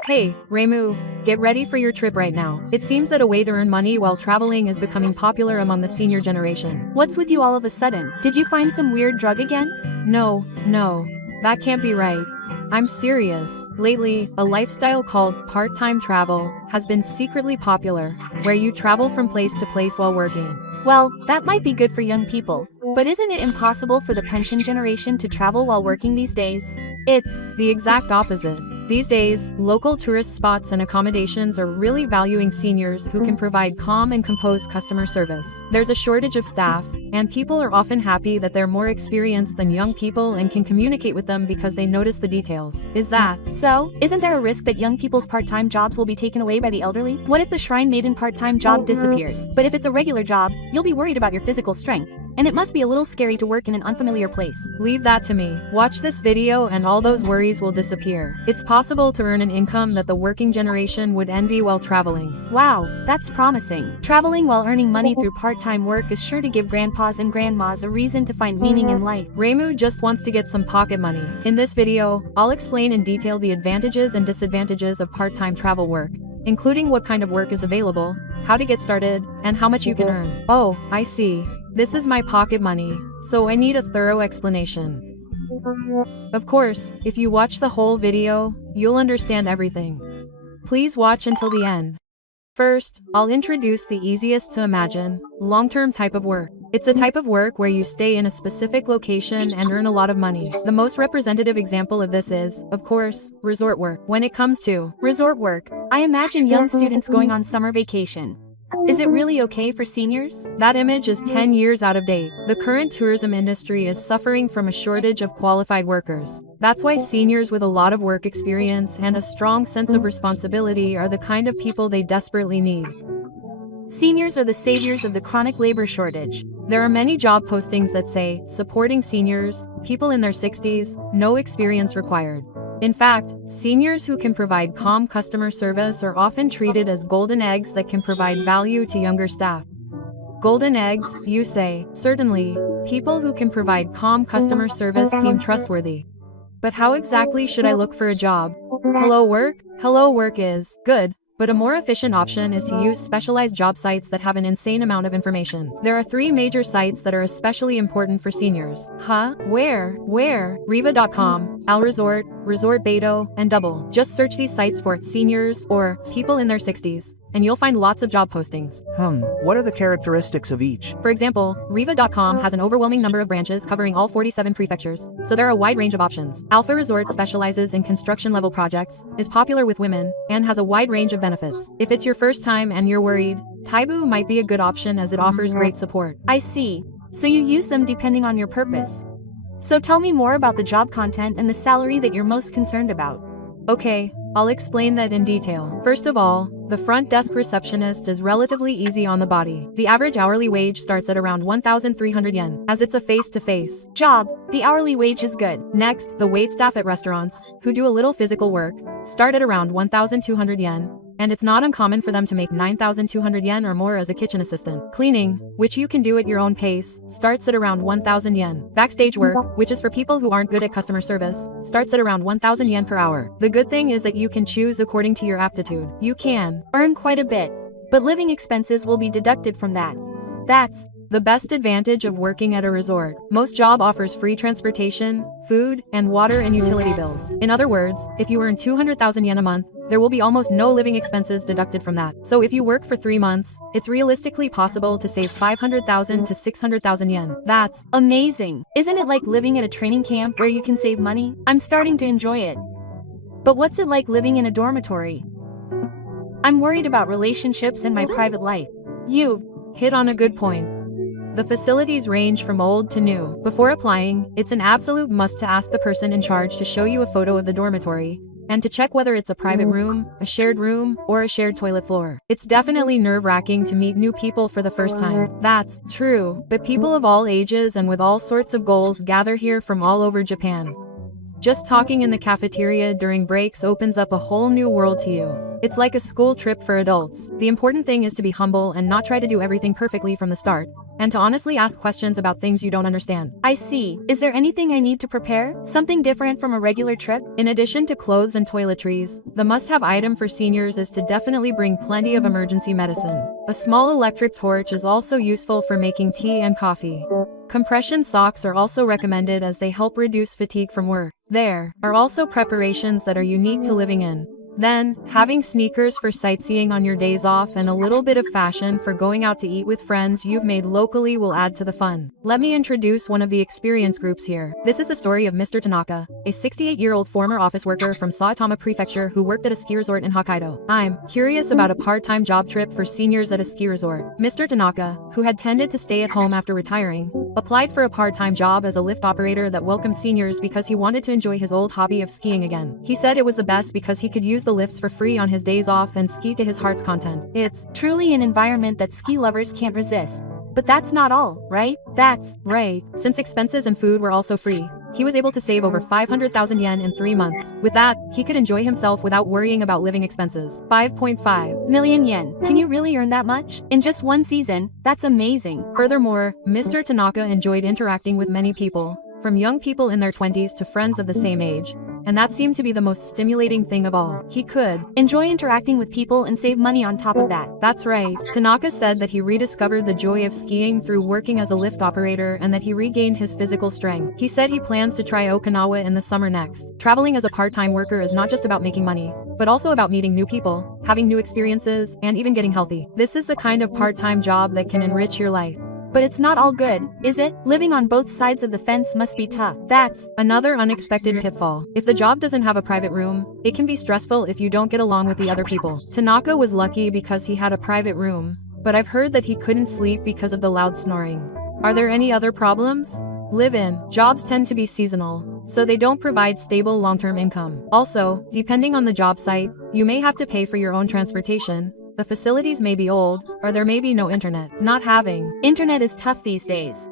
Hey, Remu, get ready for your trip right now. It seems that a way to earn money while traveling is becoming popular among the senior generation. What's with you all of a sudden? Did you find some weird drug again? No, that can't be right. I'm serious. Lately, a lifestyle called part-time travel has been secretly popular, where you travel from place to place while working. Well, that might be good for young people. But isn't it impossible for the pension generation to travel while working these days? It's the exact opposite. These days, local tourist spots and accommodations are really valuing seniors who can provide calm and composed customer service. There's a shortage of staff, and people are often happy that they're more experienced than young people and can communicate with them because they notice the details. Is that so? Isn't there a risk that young people's part-time jobs will be taken away by the elderly? What if the Shrine Maiden part-time job disappears? But if it's a regular job, you'll be worried about your physical strength. And it must be a little scary to work in an unfamiliar place. Leave that to me. Watch this video and all those worries will disappear. It's possible to earn an income that the working generation would envy while traveling. Wow, that's promising. Traveling while earning money through part-time work is sure to give grandpas and grandmas a reason to find meaning in life. Remu just wants to get some pocket money. In this video, I'll explain in detail the advantages and disadvantages of part-time travel work, including what kind of work is available, how to get started, and how much you can earn. Oh, I see. This is my pocket money, so I need a thorough explanation. Of course, if you watch the whole video, you'll understand everything. Please watch until the end. First, I'll introduce the easiest to imagine, long-term type of work. It's a type of work where you stay in a specific location and earn a lot of money. The most representative example of this is, of course, resort work. When it comes to resort work, I imagine young students going on summer vacation. Is it really okay for seniors? That image is 10 years out of date. The current tourism industry is suffering from a shortage of qualified workers. That's why seniors with a lot of work experience and a strong sense of responsibility are the kind of people they desperately need. Seniors are the saviors of the chronic labor shortage. There are many job postings that say, supporting seniors, people in their 60s, no experience required. In fact, seniors who can provide calm customer service are often treated as golden eggs that can provide value to younger staff. Golden eggs, you say? Certainly, people who can provide calm customer service seem trustworthy. But how exactly should I look for a job? Hello Work? Hello Work is good. But a more efficient option is to use specialized job sites that have an insane amount of information. There are 3 major sites that are especially important for seniors. Where? Riva.com, Al Resort, Resort Beto, and Double. Just search these sites for seniors or people in their 60s, and you'll find lots of job postings. What are the characteristics of each? For example, Riva.com has an overwhelming number of branches covering all 47 prefectures, so there are a wide range of options. Alpha Resort specializes in construction-level projects, is popular with women, and has a wide range of benefits. If it's your first time and you're worried, Taibu might be a good option as it offers great support. I see. So you use them depending on your purpose. So tell me more about the job content and the salary that you're most concerned about. Okay, I'll explain that in detail. First of all, the front desk receptionist is relatively easy on the body. The average hourly wage starts at around 1,300 yen, as it's a face-to-face job. The hourly wage is good. Next, the waitstaff at restaurants, who do a little physical work, start at around 1,200 yen, and it's not uncommon for them to make 9,200 yen or more as a kitchen assistant. Cleaning, which you can do at your own pace, starts at around 1,000 yen. Backstage work, which is for people who aren't good at customer service, starts at around 1,000 yen per hour. The good thing is that you can choose according to your aptitude. You can earn quite a bit, but living expenses will be deducted from that. That's the best advantage of working at a resort. Most job offers free transportation, food, and water and utility bills. In other words, if you earn 200,000 yen a month, there will be almost no living expenses deducted from that. So if you work for 3 months, it's realistically possible to save 500,000 to 600,000 yen. That's amazing. Isn't it like living at a training camp where you can save money? I'm starting to enjoy it. But what's it like living in a dormitory? I'm worried about relationships and my private life. You've hit on a good point. The facilities range from old to new. Before applying, it's an absolute must to ask the person in charge to show you a photo of the dormitory, and to check whether it's a private room, a shared room, or a shared toilet floor. It's definitely nerve-wracking to meet new people for the first time. That's true, but people of all ages and with all sorts of goals gather here from all over Japan. Just talking in the cafeteria during breaks opens up a whole new world to you. It's like a school trip for adults. The important thing is to be humble and not try to do everything perfectly from the start, and to honestly ask questions about things you don't understand. I see. Is there anything I need to prepare? Something different from a regular trip? In addition to clothes and toiletries, the must-have item for seniors is to definitely bring plenty of emergency medicine. A small electric torch is also useful for making tea and coffee. Compression socks are also recommended as they help reduce fatigue from work. There are also preparations that are unique to living in. Then, having sneakers for sightseeing on your days off and a little bit of fashion for going out to eat with friends you've made locally will add to the fun. Let me introduce one of the experience groups here. This is the story of Mr. Tanaka, a 68-year-old former office worker from Saitama Prefecture who worked at a ski resort in Hokkaido. I'm curious about a part-time job trip for seniors at a ski resort. Mr. Tanaka, who had tended to stay at home after retiring, applied for a part-time job as a lift operator that welcomed seniors because he wanted to enjoy his old hobby of skiing again. He said it was the best because he could use the lifts for free on his days off and ski to his heart's content. It's truly an environment that ski lovers can't resist. But that's not all, right? That's right. Since expenses and food were also free, he was able to save over 500,000 yen in 3 months. With that, he could enjoy himself without worrying about living expenses. 5.5 million yen. Can you really earn that much? In just one season? That's amazing. Furthermore, Mr. Tanaka enjoyed interacting with many people, from young people in their 20s to friends of the same age. And that seemed to be the most stimulating thing of all. He could enjoy interacting with people and save money on top of that. That's right. Tanaka said that he rediscovered the joy of skiing through working as a lift operator and that he regained his physical strength. He said he plans to try Okinawa in the summer next. Traveling as a part-time worker is not just about making money, but also about meeting new people, having new experiences, and even getting healthy. This is the kind of part-time job that can enrich your life. But it's not all good, is it? Living on both sides of the fence must be tough. That's another unexpected pitfall. If the job doesn't have a private room, it can be stressful if you don't get along with the other people. Tanaka was lucky because he had a private room, but I've heard that he couldn't sleep because of the loud snoring. Are there any other problems? Live-in jobs tend to be seasonal, so they don't provide stable long-term income. Also, depending on the job site, you may have to pay for your own transportation. The facilities may be old, or there may be no internet. Not having internet is tough these days.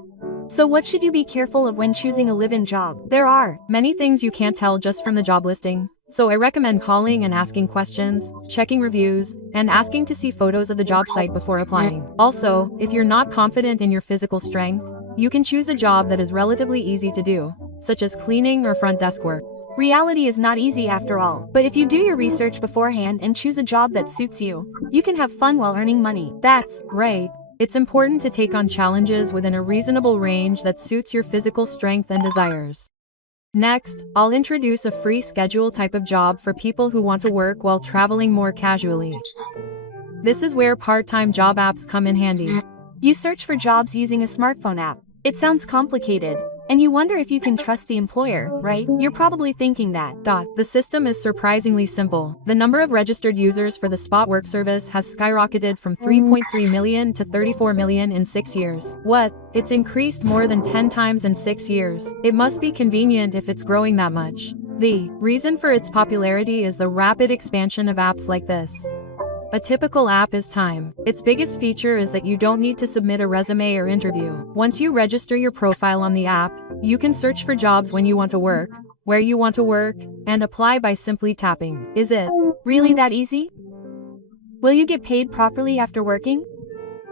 So what should you be careful of when choosing a live-in job? There are many things you can't tell just from the job listing. So I recommend calling and asking questions, checking reviews, and asking to see photos of the job site before applying. Also, if you're not confident in your physical strength, you can choose a job that is relatively easy to do, such as cleaning or front desk work. Reality is not easy after all, but if you do your research beforehand and choose a job that suits you, you can have fun while earning money. That's right. It's important to take on challenges within a reasonable range that suits your physical strength and desires. Next, I'll introduce a free schedule type of job for people who want to work while traveling more casually. This is where part-time job apps come in handy. You search for jobs using a smartphone app. It sounds complicated, and you wonder if you can trust the employer, right? You're probably thinking that. The system is surprisingly simple. The number of registered users for the Spot Work service has skyrocketed from 3.3 million to 34 million in 6 years. What? It's increased more than 10 times in 6 years. It must be convenient if it's growing that much. The reason for its popularity is the rapid expansion of apps like this. A typical app is Time. Its biggest feature is that you don't need to submit a resume or interview. Once you register your profile on the app, you can search for jobs when you want to work, where you want to work, and apply by simply tapping. Is it really that easy? Will you get paid properly after working?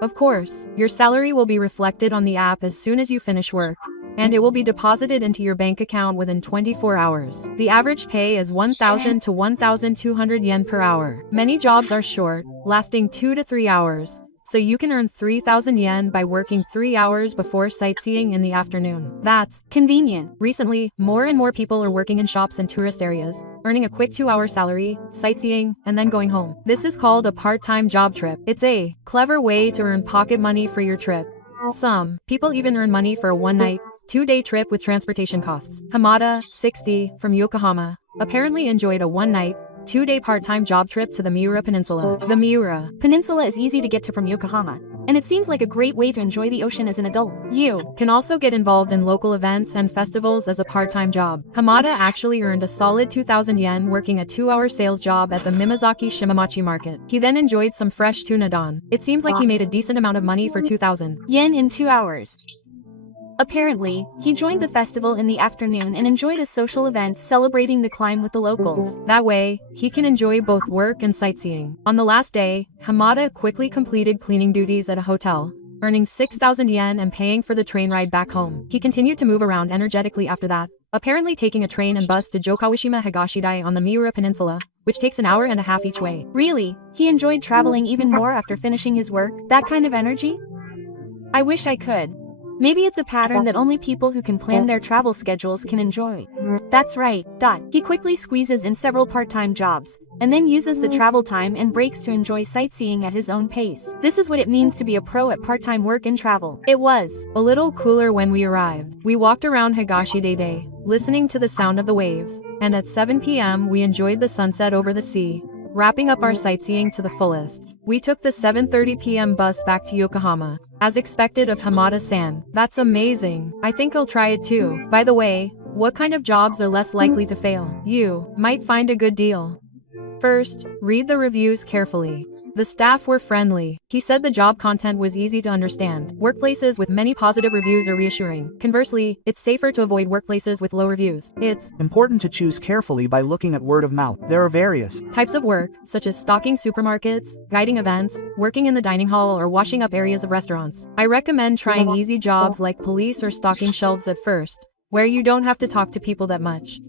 Of course, your salary will be reflected on the app as soon as you finish work, and it will be deposited into your bank account within 24 hours. The average pay is 1,000 to 1,200 yen per hour. Many jobs are short, lasting 2 to 3 hours, so you can earn 3,000 yen by working 3 hours before sightseeing in the afternoon. That's convenient. Recently, more and more people are working in shops and tourist areas, earning a quick 2-hour salary, sightseeing, and then going home. This is called a part-time job trip. It's a clever way to earn pocket money for your trip. Some people even earn money for a one-night, 2-day trip with transportation costs. Hamada, 60, from Yokohama, apparently enjoyed a one-night, 2-day part-time job trip to the Miura Peninsula. The Miura Peninsula is easy to get to from Yokohama, and it seems like a great way to enjoy the ocean as an adult. You can also get involved in local events and festivals as a part-time job. Hamada actually earned a solid 2,000 yen working a 2-hour sales job at the Mimazaki Shimamachi market. He then enjoyed some fresh tuna don. It seems like he made a decent amount of money for 2,000 yen in 2 hours. Apparently, he joined the festival in the afternoon and enjoyed a social event celebrating the climb with the locals. That way, he can enjoy both work and sightseeing. On the last day, Hamada quickly completed cleaning duties at a hotel, earning 6,000 yen and paying for the train ride back home. He continued to move around energetically after that, apparently taking a train and bus to Jokawishima Higashidai on the Miura Peninsula, which takes an hour and a half each way. Really? He enjoyed traveling even more after finishing his work? That kind of energy? I wish I could. Maybe it's a pattern that only people who can plan their travel schedules can enjoy. That's right. He quickly squeezes in several part-time jobs, and then uses the travel time and breaks to enjoy sightseeing at his own pace. This is what it means to be a pro at part-time work and travel. It was a little cooler when we arrived. We walked around Higashidai, listening to the sound of the waves, and at 7 p.m. we enjoyed the sunset over the sea, wrapping up our sightseeing to the fullest. We took the 7:30 p.m. bus back to Yokohama, as expected of Hamada-san. That's amazing. I think I'll try it too. By the way, what kind of jobs are less likely to fail? You might find a good deal. First, read the reviews carefully. The staff were friendly. He said the job content was easy to understand. Workplaces with many positive reviews are reassuring. Conversely, it's safer to avoid workplaces with low reviews. It's important to choose carefully by looking at word of mouth. There are various types of work, such as stocking supermarkets, guiding events, working in the dining hall, or washing up areas of restaurants. I recommend trying easy jobs like police or stocking shelves at first, where you don't have to talk to people that much.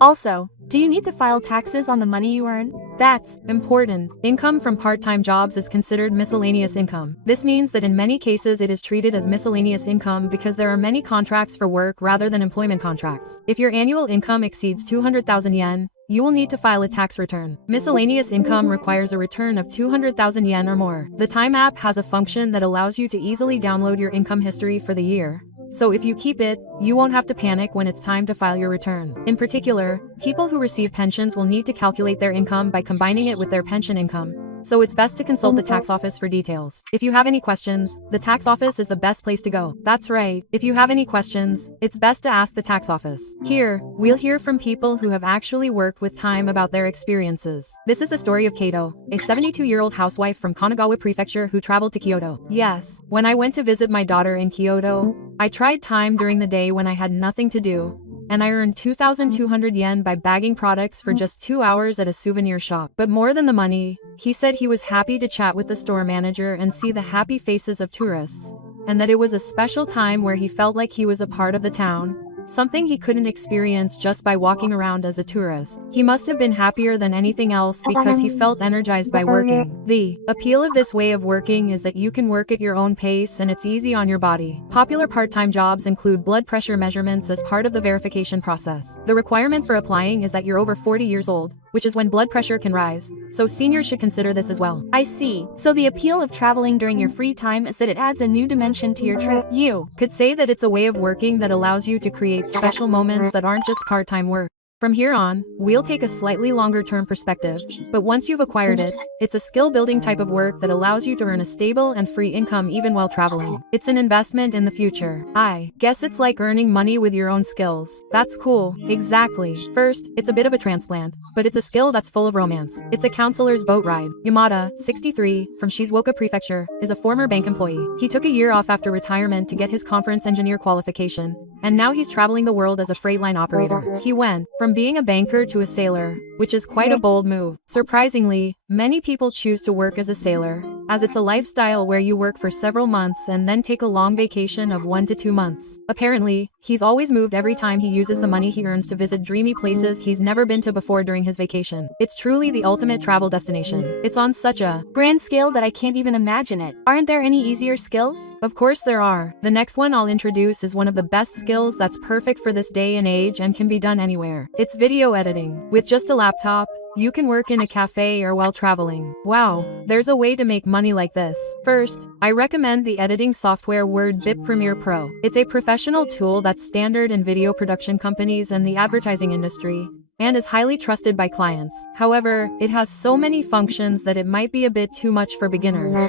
Also, do you need to file taxes on the money you earn? That's important. Income from part-time jobs is considered miscellaneous income. This means that in many cases it is treated as miscellaneous income because there are many contracts for work rather than employment contracts. If your annual income exceeds 200,000 yen, you will need to file a tax return. Miscellaneous income requires a return of 200,000 yen or more. The Time app has a function that allows you to easily download your income history for the year. So if you keep it, you won't have to panic when it's time to file your return. In particular, people who receive pensions will need to calculate their income by combining it with their pension income. So it's best to consult the tax office for details. If you have any questions, the tax office is the best place to go. That's right. If you have any questions, it's best to ask the tax office. Here, we'll hear from people who have actually worked with Time about their experiences. This is the story of Kato, a 72-year-old housewife from Kanagawa Prefecture who traveled to Kyoto. Yes, when I went to visit my daughter in Kyoto, I tried Time during the day when I had nothing to do, and I earned 2,200 yen by bagging products for just 2 hours at a souvenir shop. But more than the money, he said he was happy to chat with the store manager and see the happy faces of tourists, and that it was a special time where he felt like he was a part of the town, something he couldn't experience just by walking around as a tourist. He must have been happier than anything else because he felt energized by working. The appeal of this way of working is that you can work at your own pace and it's easy on your body. Popular part-time jobs include blood pressure measurements as part of the verification process. The requirement for applying is that you're over 40 years old, which is when blood pressure can rise, so seniors should consider this as well. I see. So the appeal of traveling during your free time is that it adds a new dimension to your trip. You could say that it's a way of working that allows you to create special moments that aren't just part-time work. From here on, we'll take a slightly longer-term perspective, but once you've acquired it, it's a skill-building type of work that allows you to earn a stable and free income even while traveling. It's an investment in the future. I guess it's like earning money with your own skills. That's cool. Exactly. First, it's a bit of a transplant, but it's a skill that's full of romance. It's a counselor's boat ride. Yamada, 63, from Shizuoka Prefecture, is a former bank employee. He took a year off after retirement to get his conference engineer qualification, and now he's traveling the world as a freight line operator. He went from being a banker to a sailor, which is quite a bold move. Surprisingly, many people choose to work as a sailor, as it's a lifestyle where you work for several months and then take a long vacation of 1 to 2 months. Apparently, he's always moved every time he uses the money he earns to visit dreamy places he's never been to before during his vacation. It's truly the ultimate travel destination. It's on such a grand scale that I can't even imagine it. Aren't there any easier skills? Of course there are. The next one I'll introduce is one of the best skills that's perfect for this day and age and can be done anywhere. It's video editing. With just a laptop, you can work in a cafe or while traveling. Wow, there's a way to make money like this. First, I recommend the editing software Word Bip Premiere Pro. It's a professional tool that's standard in video production companies and the advertising industry, and is highly trusted by clients. However, it has so many functions that it might be a bit too much for beginners.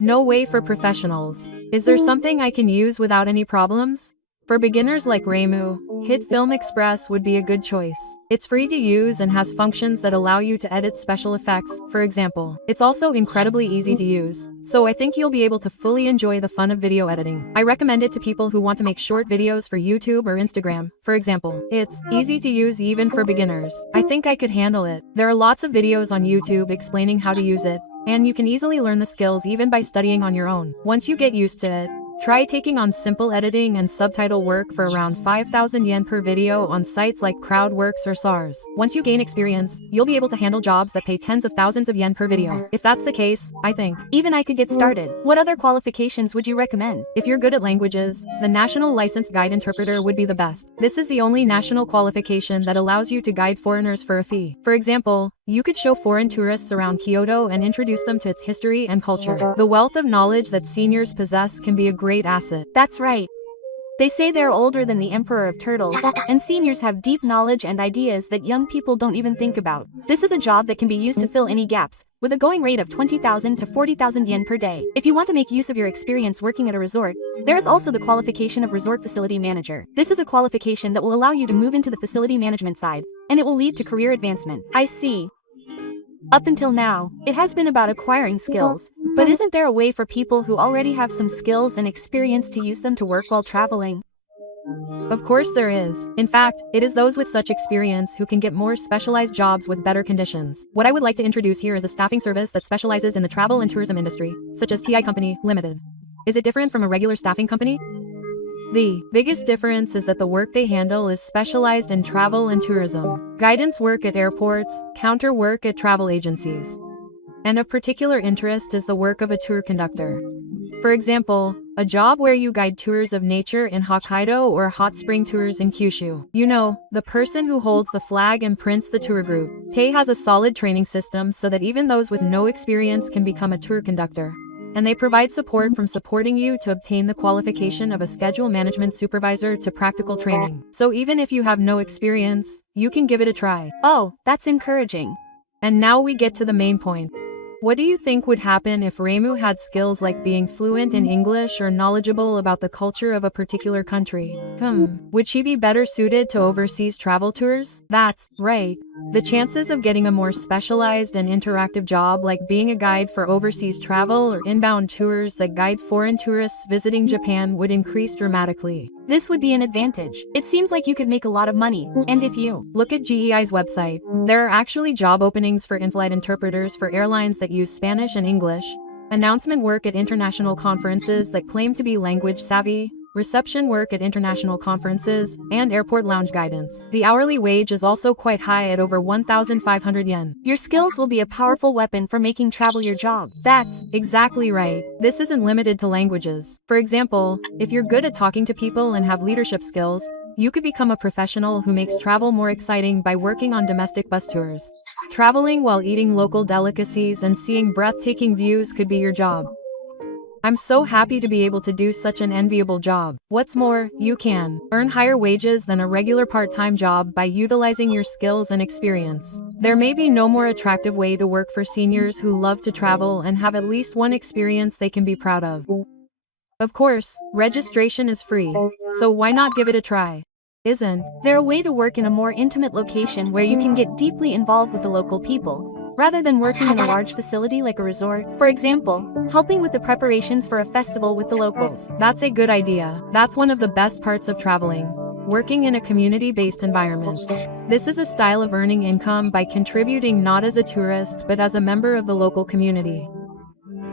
No way for professionals. Is there something I can use without any problems? For beginners like Reimu, Hit Film Express would be a good choice. It's free to use and has functions that allow you to edit special effects, for example. It's also incredibly easy to use, so I think you'll be able to fully enjoy the fun of video editing. I recommend it to people who want to make short videos for YouTube or Instagram, for example. It's easy to use even for beginners. I think I could handle it. There are lots of videos on YouTube explaining how to use it, And you can easily learn the skills even by studying on your own. Once you get used to it, try taking on simple editing and subtitle work for around 5,000 yen per video on sites like Crowdworks or SARS. Once you gain experience, you'll be able to handle jobs that pay tens of thousands of yen per video. If that's the case, I think even I could get started. What other qualifications would you recommend? if you're good at languages, the National Licensed Guide Interpreter would be the best. This is the only national qualification that allows you to guide foreigners for a fee. For example, you could show foreign tourists around Kyoto and introduce them to its history and culture. The wealth of knowledge that seniors possess can be a great asset. That's right. They say they're older than the Emperor of Turtles, and seniors have deep knowledge and ideas that young people don't even think about. This is a job that can be used to fill any gaps, with a going rate of 20,000 to 40,000 yen per day. If you want to make use of your experience working at a resort, there is also the qualification of Resort Facility Manager. This is a qualification that will allow you to move into the facility management side, and it will lead to career advancement. I see. Up until now, it has been about acquiring skills, but isn't there a way for people who already have some skills and experience to use them to work while traveling? Of course there is. In fact, it is those with such experience who can get more specialized jobs with better conditions. What I would like to introduce here is a staffing service that specializes in the travel and tourism industry, such as TI Company Limited. Is it different from a regular staffing company? The biggest difference is that the work they handle is specialized in travel and tourism. Guidance work at airports, counter work at travel agencies. And of particular interest is the work of a tour conductor. For example, a job where you guide tours of nature in Hokkaido or hot spring tours in Kyushu. You know, the person who holds the flag and prints the tour group. TAI has a solid training system so that even those with no experience can become a tour conductor. And they provide support from supporting you to obtain the qualification of a schedule management supervisor to practical training. So even if you have no experience, you can give it a try. Oh, that's encouraging. And now we get to the main point. What do you think would happen if Reimu had skills like being fluent in English or knowledgeable about the culture of a particular country? Would she be better suited to overseas travel tours? That's right. The chances of getting a more specialized and interactive job like being a guide for overseas travel or inbound tours that guide foreign tourists visiting Japan would increase dramatically. This would be an advantage. It seems like you could make a lot of money, and if you look at GEI's website, there are actually job openings for in-flight interpreters for airlines that use Spanish and English, announcement work at international conferences that claim to be language savvy, reception work at international conferences, and airport lounge guidance. The hourly wage is also quite high at over 1,500 yen. Your skills will be a powerful weapon for making travel your job. That's exactly right. This isn't limited to languages. For example, if you're good at talking to people and have leadership skills, you could become a professional who makes travel more exciting by working on domestic bus tours. Traveling while eating local delicacies and seeing breathtaking views could be your job. I'm so happy to be able to do such an enviable job. What's more, you can earn higher wages than a regular part-time job by utilizing your skills and experience. There may be no more attractive way to work for seniors who love to travel and have at least one experience they can be proud of. Of course, registration is free, so why not give it a try? Isn't there a way to work in a more intimate location where you can get deeply involved with the local people, rather than working in a large facility like a resort? For example, helping with the preparations for a festival with the locals. That's a good idea. That's one of the best parts of traveling. Working in a community-based environment. This is a style of earning income by contributing not as a tourist but as a member of the local community.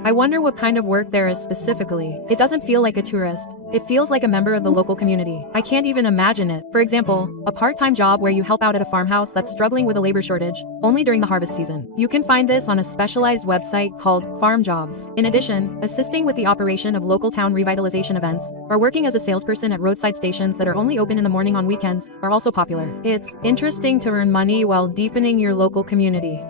I wonder what kind of work there is specifically. It doesn't feel like a tourist. It feels like a member of the local community. I can't even imagine it. For example, a part-time job where you help out at a farmhouse that's struggling with a labor shortage, only during the harvest season. You can find this on a specialized website called Farm Jobs. In addition, assisting with the operation of local town revitalization events, or working as a salesperson at roadside stations that are only open in the morning on weekends, are also popular. It's interesting to earn money while deepening your local community.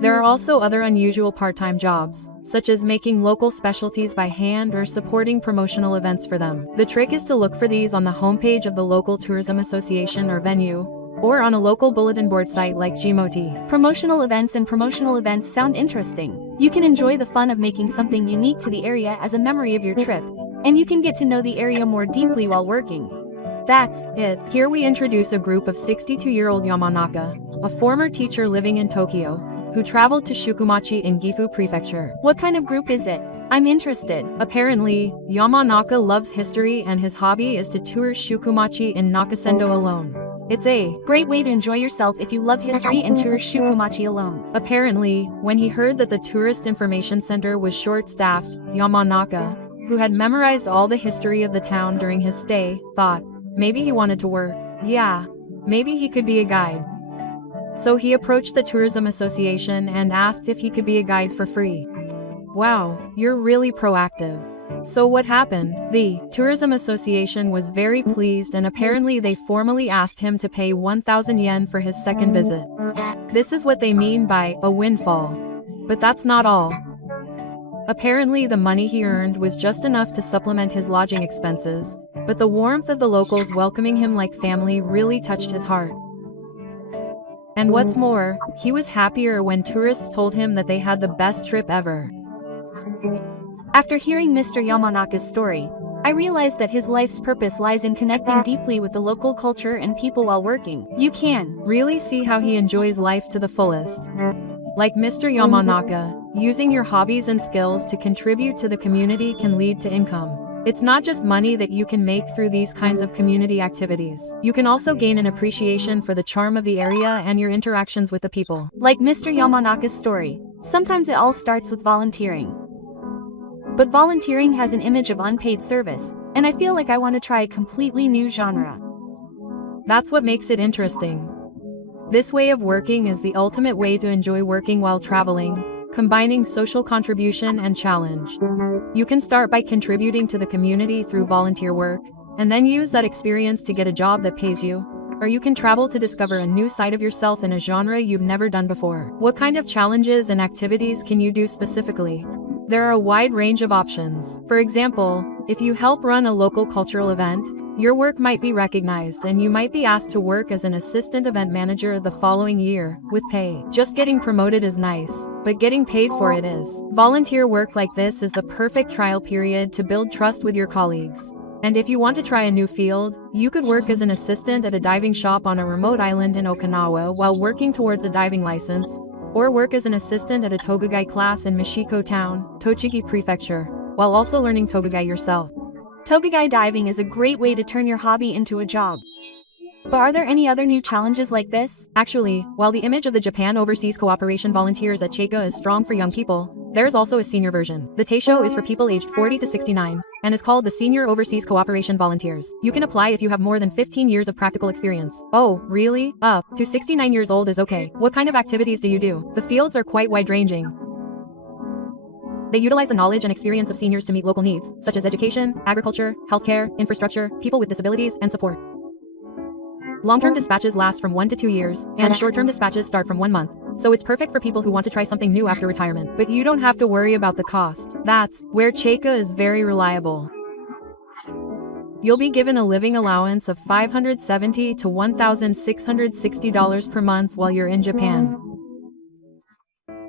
There are also other unusual part-time jobs, such as making local specialties by hand or supporting promotional events for them. The trick is to look for these on the homepage of the local tourism association or venue, or on a local bulletin board site like Gmoti. Promotional events sound interesting. You can enjoy the fun of making something unique to the area as a memory of your trip, and you can get to know the area more deeply while working. That's it. Here we introduce a group of 62-year-old Yamanaka, a former teacher living in Tokyo, who traveled to Shukumachi in Gifu Prefecture. What kind of group is it? I'm interested. Apparently, Yamanaka loves history and his hobby is to tour Shukumachi in Nakasendo alone. It's a great way to enjoy yourself if you love history and tour Shukumachi alone. Apparently, when he heard that the Tourist Information Center was short-staffed, Yamanaka, who had memorized all the history of the town during his stay, thought, maybe he wanted to work. Yeah, maybe he could be a guide. So he approached the Tourism Association and asked if he could be a guide for free. Wow, you're really proactive. So what happened? The Tourism Association was very pleased, and apparently they formally asked him to pay 1,000 yen for his second visit. This is what they mean by a windfall. But that's not all. Apparently the money he earned was just enough to supplement his lodging expenses, but the warmth of the locals welcoming him like family really touched his heart. And what's more, he was happier when tourists told him that they had the best trip ever. After hearing Mr. Yamanaka's story, I realized that his life's purpose lies in connecting deeply with the local culture and people while working. You can really see how he enjoys life to the fullest. Like Mr. Yamanaka, using your hobbies and skills to contribute to the community can lead to income. It's not just money that you can make through these kinds of community activities. You can also gain an appreciation for the charm of the area and your interactions with the people. Like Mr. Yamanaka's story, sometimes it all starts with volunteering. But volunteering has an image of unpaid service, and I feel like I want to try a completely new genre. That's what makes it interesting. This way of working is the ultimate way to enjoy working while traveling, combining social contribution and challenge. You can start by contributing to the community through volunteer work, and then use that experience to get a job that pays you. Or you can travel to discover a new side of yourself in a genre you've never done before. What kind of challenges and activities can you do specifically? There are a wide range of options. For example, if you help run a local cultural event, your work might be recognized and you might be asked to work as an assistant event manager the following year, with pay. Just getting promoted is nice, but getting paid for it is. Volunteer work like this is the perfect trial period to build trust with your colleagues. And if you want to try a new field, you could work as an assistant at a diving shop on a remote island in Okinawa while working towards a diving license, or work as an assistant at a togagai class in Mishiko Town, Tochigi Prefecture, while also learning togagai yourself. Togagai diving is a great way to turn your hobby into a job. But are there any other new challenges like this? Actually, while the image of the Japan Overseas Cooperation Volunteers at Cheika is strong for young people, there is also a senior version. The Teisho is for people aged 40 to 69, and is called the Senior Overseas Cooperation Volunteers. You can apply if you have more than 15 years of practical experience. Oh, really? Up to 69 years old is okay. What kind of activities do you do? The fields are quite wide-ranging. They utilize the knowledge and experience of seniors to meet local needs, such as education, agriculture, healthcare, infrastructure, people with disabilities, and support. Long-term dispatches last from 1 to 2 years, and short-term dispatches start from 1 month. So it's perfect for people who want to try something new after retirement. But you don't have to worry about the cost. That's where Cheika is very reliable. You'll be given a living allowance of $570 to $1,660 per month while you're in Japan.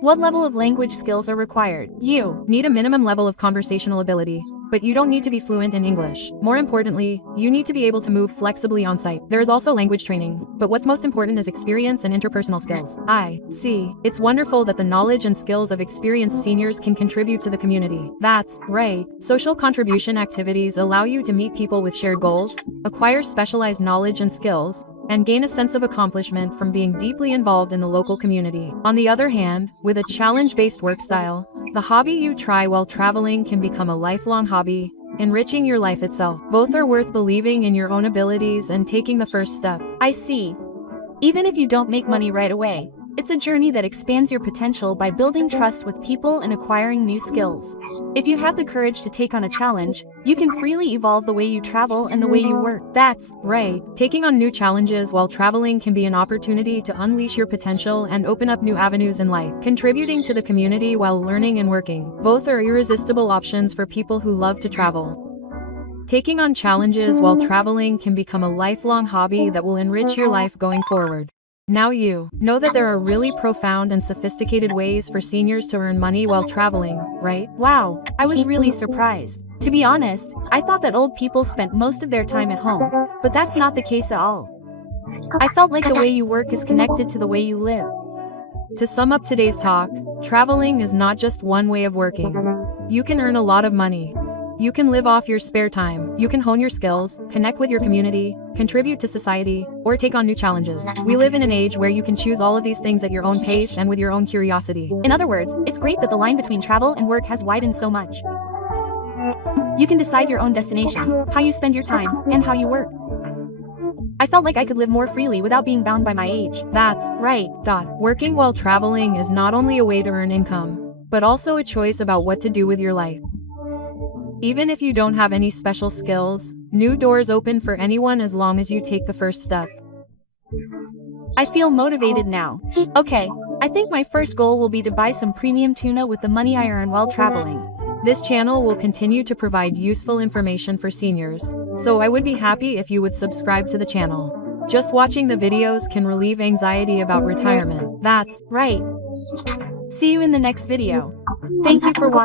What level of language skills are required? You need a minimum level of conversational ability, but you don't need to be fluent in English. More importantly, you need to be able to move flexibly on site. There is also language training, but what's most important is experience and interpersonal skills. I see. It's wonderful that the knowledge and skills of experienced seniors can contribute to the community. That's right. Social contribution activities allow you to meet people with shared goals, acquire specialized knowledge and skills, and gain a sense of accomplishment from being deeply involved in the local community. On the other hand, with a challenge-based work style, the hobby you try while traveling can become a lifelong hobby, enriching your life itself. Both are worth believing in your own abilities and taking the first step. I see. Even if you don't make money right away, it's a journey that expands your potential by building trust with people and acquiring new skills. If you have the courage to take on a challenge, you can freely evolve the way you travel and the way you work. That's right. Taking on new challenges while traveling can be an opportunity to unleash your potential and open up new avenues in life. Contributing to the community while learning and working. Both are irresistible options for people who love to travel. Taking on challenges while traveling can become a lifelong hobby that will enrich your life going forward. Now you know that there are really profound and sophisticated ways for seniors to earn money while traveling, right? Wow, I was really surprised. To be honest, I thought that old people spent most of their time at home, but that's not the case at all. I felt like the way you work is connected to the way you live. To sum up today's talk, traveling is not just one way of working. You can earn a lot of money. You can live off your spare time. You can hone your skills, connect with your community, contribute to society, or take on new challenges. We live in an age where you can choose all of these things at your own pace and with your own curiosity. In other words, it's great that the line between travel and work has widened so much. You can decide your own destination, how you spend your time, and how you work. I felt like I could live more freely without being bound by my age. That's right. Working while traveling is not only a way to earn income, but also a choice about what to do with your life. Even if you don't have any special skills, new doors open for anyone as long as you take the first step. I feel motivated now. Okay, I think my first goal will be to buy some premium tuna with the money I earn while traveling. This channel will continue to provide useful information for seniors, so I would be happy if you would subscribe to the channel. Just watching the videos can relieve anxiety about retirement. That's right. See you in the next video. Thank you for watching.